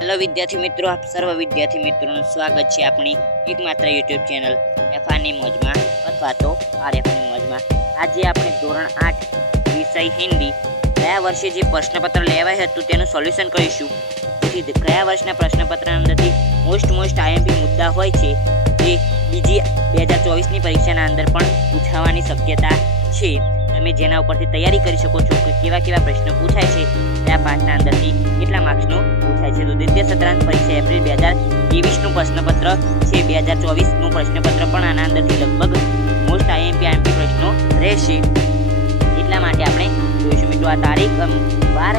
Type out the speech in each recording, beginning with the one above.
Hello વિદ્યાર્થી મિત્રો, આપ સર્વ વિદ્યાર્થી મિત્રોનું સ્વાગત છે આપણી એકમાત્ર યુટ્યુબ ચેનલ એફઆરની મોજમાં અથવા તો આરએફની મોજમાં। આજે આપણે ધોરણ 8 વિષય હિન્દી ગયા વર્ષે જે પ્રશ્નપત્ર લેવાયું હતું તેનું સોલ્યુશન કરીશું। તેથી ગયા વર્ષના પ્રશ્નપત્રના અંદરથી મોસ્ટ આઈએમપી મુદ્દા હોય છે જે બીજી 2024ની પરીક્ષાના અંદર પણ પૂછાવાની શક્યતા છે। તમે જેના ઉપરથી તૈયારી કરી શકો છો કે કેવા પ્રશ્નો પૂછાય છે, કયા પાઠના અંદરથી કેટલા માર્ક્સનું પૂછાય છે। તો દ્વિતીય સત્રાંત પરીક્ષા એપ્રિલ 2023નું પ્રશ્નપત્ર છે। 2024નું પ્રશ્નપત્ર પણ આના અંદરથી લગભગ મોસ્ટ આઈએમપી પ્રશ્નો રહેશે, એટલા માટે આપણે જોઈશું મિત્રો। આ તારીખ વાર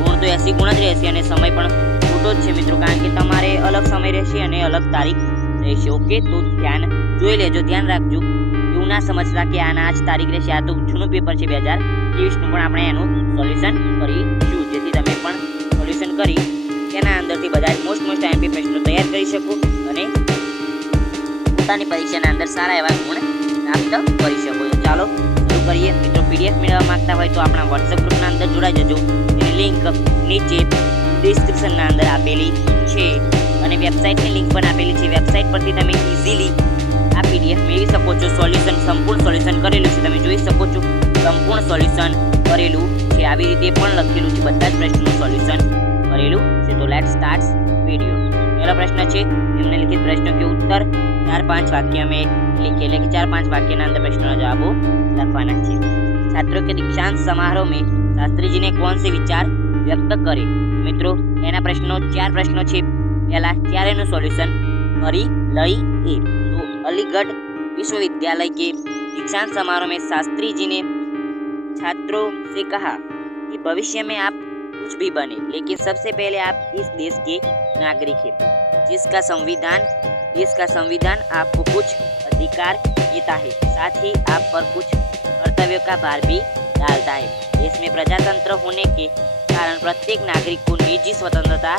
ગુણ તો 80 ગુણ જ રહેશે અને સમય પણ ખોટો જ છે મિત્રો, કારણ કે તમારે અલગ સમય રહેશે અને અલગ તારીખ રહેશે। ઓકે, તો ધ્યાન જોઈ લેજો, ધ્યાન રાખજો, એવું ના સમજતા કે આના જ તારીખ રહેશે, આ તો જૂનું પેપર છે 2023નું, પણ આપણે એનું સોલ્યુશન કરીશું, જેથી તમે પણ સોલ્યુશન કરી તેના અંદરથી બધા મોસ્ટ આઈએમપી પ્રશ્નો તૈયાર કરી શકો અને પોતાની પરીક્ષાના અંદર સારા એવા ગુણ પ્રાપ્ત કરી શકો। ચાલો શરૂ કરીએ મિત્રો। પીડીએફ મેળવવા માંગતા હોય તો આપણા વોટ્સએપ ગ્રુપના અંદર જોડાઈ જજો, તેની લિંક નીચે ડિસ્ક્રિપ્શનના અંદર આપેલી છે અને વેબસાઇટની લિંક પણ આપેલી છે। વેબસાઇટ પરથી તમે ઇઝીલી આ પીડીએફ મેળવી શકો છો। સોલ્યુશન સંપૂર્ણ સોલ્યુશન કરેલું છે, તમે જોઈ શકો છો સંપૂર્ણ સોલ્યુશન કરેલું છે, આવી રીતે પણ લખેલું છે, બધા જ પ્રશ્નોનું સોલ્યુશન કરેલું છે। તો લેટ્સ સ્ટાર્ટ વિડિયો। પહેલો પ્રશ્ન છે નિમ્નલિખિત प्रश्नों के उत्तर 4-5 वाक्य में लिखे, એટલે કે 4-5 વાક્યના અંદર પ્રશ્નોના જવાબો લખવાના છે। छात्रों के दीक्षांत समारोह में शास्त्री जी ने कौन से विचार व्यक्त करे? મિત્રો એના પ્રશ્નો 4 પ્રશ્નો છે। પહેલા ચારેનું સોલ્યુશન કરી લઈએ। तो अलीगढ़ विश्वविद्यालय के दीक्षांत समारोह में शास्त्री जी ने छात्रों से कहा कि भविष्य में आप कुछ भी बने, लेकिन सबसे पहले आप इस देश के नागरिक हैं, जिसका संविधान आपको कुछ अधिकार देता है, साथ ही आप पर कुछ कर्तव्यों का भार भी डालता है। देश में प्रजातंत्र होने के कारण प्रत्येक नागरिक को निजी स्वतंत्रता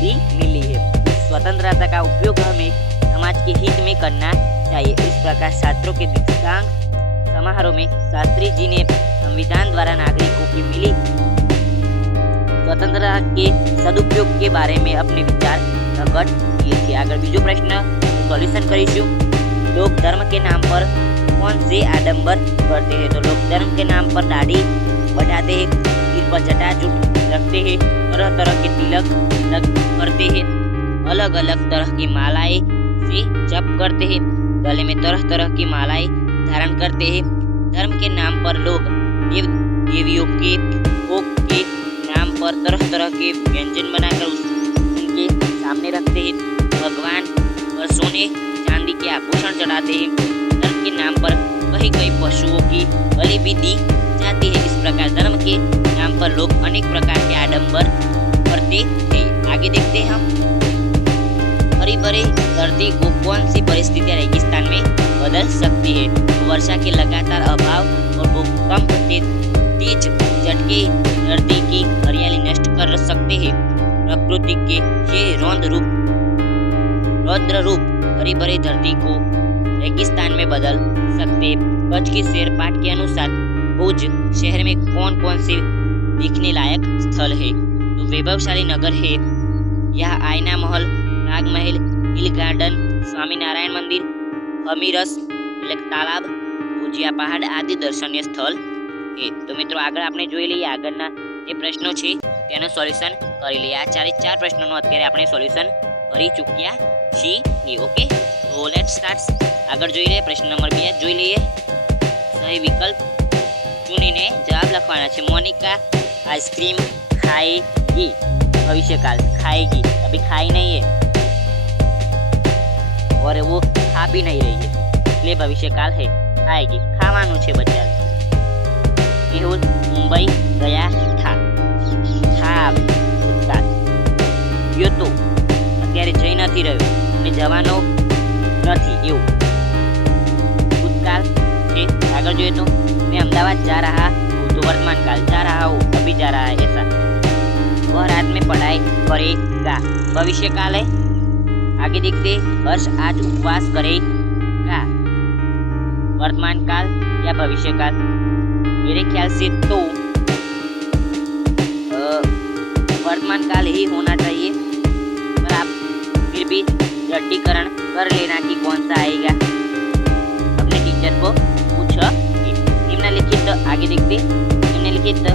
भी मिली है। इस स्वतंत्रता का उपयोग हमें समाज के हित में करना चाहिए। इस प्रकार छात्रों के दीक्षांत समारोह में शास्त्री जी ने संविधान द्वारा नागरिकों की मिली स्वतंत्रता के सदुपयोग के बारे में अपने विचार प्रकट किए थे। आगे बीजो प्रश्न सॉल्यूशन करीशुं। लोग धर्म के नाम पर कौन से आडंबर करते हैं? तो लोग धर्म के नाम पर दाढ़ी बढ़ाते हैं, सिर पर जटाजूट रखते हैं, तरह के तिलक करते हैं, अलग तरह की मालाएं से जप करते हैं, गले में तरह की मालाएं धारण करते हैं। धर्म के नाम पर लोग देवियों के भोग के नाम पर तरह के व्यंजन बनाकर उनके सामने रखते हैं। भगवान पर सोने चांदी के आभूषण चढ़ाते हैं। धर्म के नाम पर कई पशुओं की बलि भी दी जाती है। इस प्रकार धर्म के नाम पर लोग अनेक प्रकार के आडंबर करते थे। आगे देखते हैं हम। हरी भरी धरती को कौन सी परिस्थितियां रेगिस्तान में बदल सकती है? वर्षा के लगातार अभाव और भूकंप के तेज झटके धरती की हरियाली नष्ट कर सकते हैं। प्रकृति के ये रौद्र रूप हरी भरी धरती को रेगिस्तान में बदल सकते हैं। कच्छ के शेर पाठ के अनुसार भुज शहर में कौन से देखने लायक स्थल है? तो वैभवशाली नगर है, यह आईना महल, नाग महल, हिल गार्डन, स्वामीनारायण मंदिर, हमीरस तालाब, भुजिया पहाड़ आदि दर्शनीय स्थल है। तो मित्रों આગળ આપણે જોઈ લઈએ આગળના જે પ્રશ્નો છે તેનું સોલ્યુશન કરી લઈએ। આ 4 પ્રશ્નોનું અત્યારે આપણે સોલ્યુશન કરી ચૂક્યા છીએ। ઓકે, તો લેટ્સ સ્ટાર્ટ। આગળ જોઈ લઈએ પ્રશ્ન નંબર 2 જોઈ લઈએ। સહી વિકલ્પ ચૂનીને જવાબ લખવાના છે। મોનિકા आइसक्रीम खाएगी, भविष्यकाल खाएगी, अभी खाई नहीं है और वो खा भी नहीं रही है, इसलिए भविष्यकाल है, खाएगी, खावानुं छे बच्चा। मेहुल मुंबई गया था, था भूतकाल, गयो तो अत्यारे जई नथी रह्यो અને જવાનો નથી એવું ભૂતકાળ છે। આગળ જોઈએ તો मैं अहमदाबाद जा रहा हूँ, तो वर्तमान काल जा रहा हूँ, अभी जा रहा है ऐसा। वह रात में पढ़ाई करेगा, भविष्य काल है। आगे देखते हर्ष आज उपवास करेगा, वर्तमान काल या भविष्य काल? मेरे ख्याल से तो वर्तमान काल ही होना चाहिए, कर लेना कि कौन सा आएगा, अपने टीचर को पूछे। निम्नलिखित आगे देखते, निम्नलिखित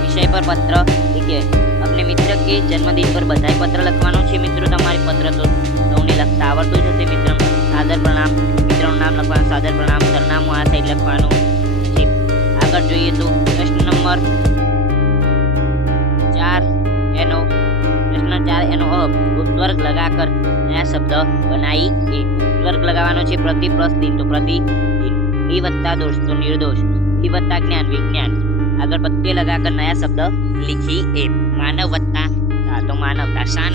विषय पर पत्र लिखिए। अपने मित्र के जन्मदिन पर बधाई पत्र लखवानो छे मित्रों। तमारे पत्र तो सौने लखता आवड़तुं ज हशे मित्रों। सादर प्रणाम, मित्रों नाम लखवानुं, सादर प्रणाम, सरनामું आ साइड लखवानुं। પછી આગળ જોઈએ તો પ્રશ્ન નંબર 4 एनो प्रश्न 4 एनो उपस्वर्ग लगाकर नया शब्द बनाई। उपस्वर्ग लगावानो छे। प्रति प्लस दिन तो प्रतिदिन, नि वत्ता दोष तो निर्दोष, वि वत्ता ज्ञान विज्ञान। आगे प्रत्यय लगाकर नया शब्द लिखिए। मानव वत्ता तो मानवता, शान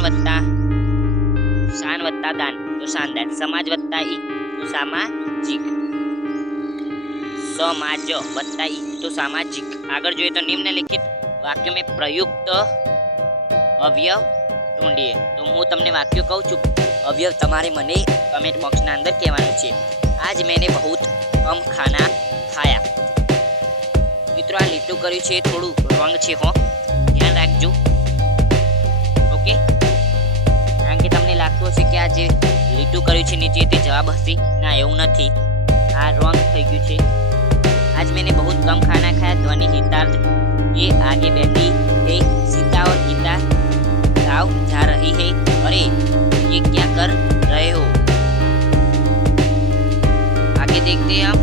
वत्ता दान तो शानदार, समाज वत्ता ई तो सामाजिक, समाज वत्ता ई तो सामाजिक। आगे जो तो निम्नलिखित वाक्य में प्रयुक्त अवयव ढूंढिए। तो हूँ तमने वाक्य कहूँ छू, अवयव तमारे मने कमेंट बॉक्स ना अंदर कहेवानुं छे। आज मैंने बहुत कम खाना खाया। मित्रों आ लीटू कर्युं छे थोड़ું रंग छे, हो ध्यान राखजो। ओके, कारण के तमने लागतुं हशे कि आ जे लीटू कर्युं छे नीचे ते जवाब हशे, ना एवुं नथी, आ रंग थई गयुं छे। आज मैंने बहुत कम खाना खाया। ध्वनि हितार्थ ये आगे बैठी है सीता और गीता गाँव जा रही है। अरे ये क्या कर रहे हो? आगे देखते हैं हम,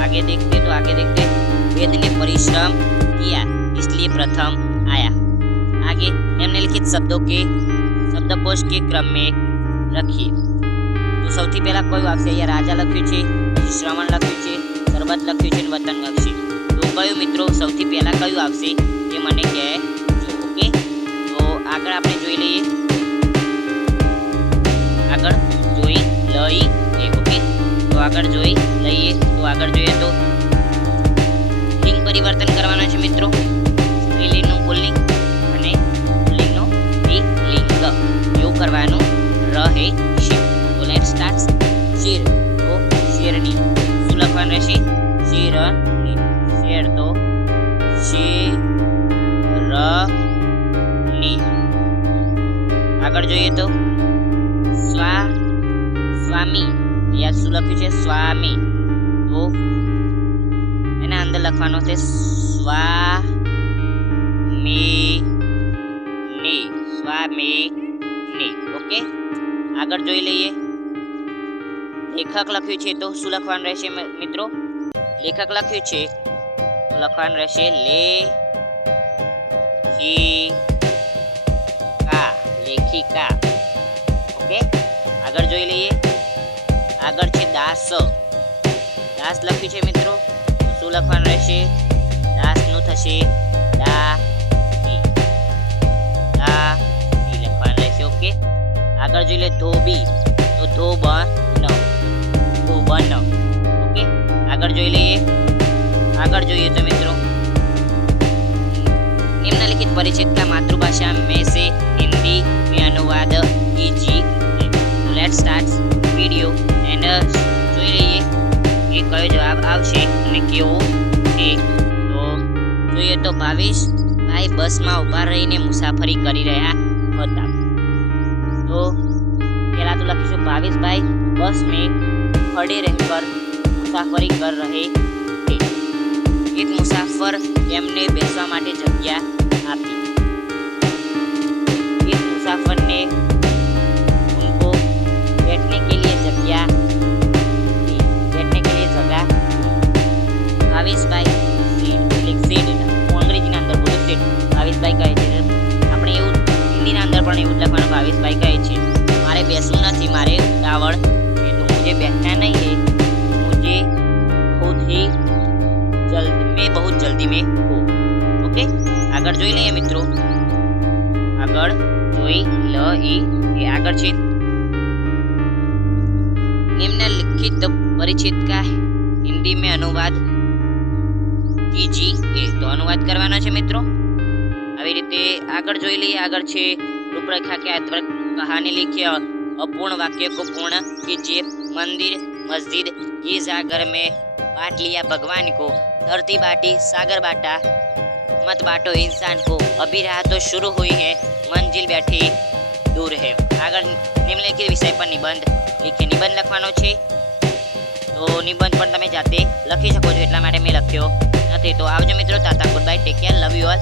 आगे देखते वेद ने परिश्रम किया इसलिए प्रथम आया। आगे निम्नलिखित शब्दों के शब्दकोश के क्रम में रखिए। तो સૌથી પહેલા કયું આવશે? અહીંયા રાજા લખ્યું છે, પછી શ્રવણ લખ્યું છે, સરબત લખ્યું છે, વતન લખ્યું છે। તો કયું મિત્રો સૌથી પહેલા કયું આવશે એ મને કહેજો। ઓકે, તો આગળ આપણે જોઈ લઈએ, આગળ જોઈ લઈએ। ઓકે, તો આગળ જોઈ લઈએ। તો આગળ જોઈએ તો લિંગ પરિવર્તન કરવાનો છે મિત્રો। સ્ત્રીલિંગનું પુલ્લિંગ અને પુલ્લિંગનું સ્ત્રીલિંગ એવું કરવાનું રહે છે। तो लेट्स स्टार्ट। शेर तो शेरनी, શું લખવાનું રહેશે? शेरनी, शेर तो शेरनी। આગળ જોઈએ તો स्वामी, या શું લખ્યું છે? स्वामी, તો એના અંદર લખવાનો છે स्वामिनी, स्वामिनी। ઓકે, આગળ જોઈ લઈએ। લેખક લખ્યું છે તો શું લખવાનું રહેશે મિત્રો? લેખક લખ્યું છે તો લખવાનું રહેશે લેખિકા। ઓકે, આગળ જોઈ લઈએ। આગળ છે દાસ, દાસ લખ્યું છે મિત્રો તો શું લખવાનું રહેશે? દાસનું થશે દાસી લખવાનું રહેશે। ઓકે, આગળ જોઈ લે ધોબી તો ધોબન। ओके, आगे जोई लईए। आगे जोईए तो मित्रों निम्नलिखित परिचित का मातृभाषा में से हिंदी में अनुवाद कीजिए। तो लेट्स स्टार्ट वीडियो एंड जोई लईए कि कयो जवाब आवशे अने केवो छे। तो जोईए तो भावेश भाई बस में उभा रहीने मुसाफरी करी रह्या हता। तो पहला तो लखीशुं भावेश भाई बस में खड़े रहकर मुसाफरी कर रहे थे। एक मुसाफर तेमने बेसवा माटे जग्या आपी। एक मुसाफर ने उनको बैठने के लिए जगह दी, बैठने के लिए जगह। भावेश भाई सीट हूँ अंग्रेजी अंदर बोलूँ सीट भावेश भाई कहे छे। अपने एवं हिंदी अंदर पण एवं लखवानुं भावेश भाई कहे छे मारे बेसवुं नथी, मारे उतावळ है, तो मुझे बैठना नहीं है, मुझे बहुत जल्दी में हो। ओके, आगे जोई लईए मित्रों। आगे जोई लईए। आगे छे निम्नलिखित परिचित का हिंदी में अनुवाद कीजिए। तो अनुवाद करवानो छे मित्रों। આવી રીતે આગળ જોઈ લઈએ। આગળ છે રૂપરેખા કે कहानी लिखिए। अपूर्ण वाक्य को पूर्ण कीजिए। मंदिर मस्जिद गिरजा घर में बांट लिया भगवान को, धरती बाटी सागर बाटा मत बांटो इंसान को, अभी राह तो शुरू हुई है मंजिल बैठी दूर है। આગળ નિમ્નલિખિત વિષય પર નિબંધ નિબંધ લખવાનો છે, તો નિબંધ પણ તમે જાતે લખી શકો છો, એટલા માટે મેં લખ્યો નથી. તો આવજો મિત્રો, tata good bye, take care, love you all.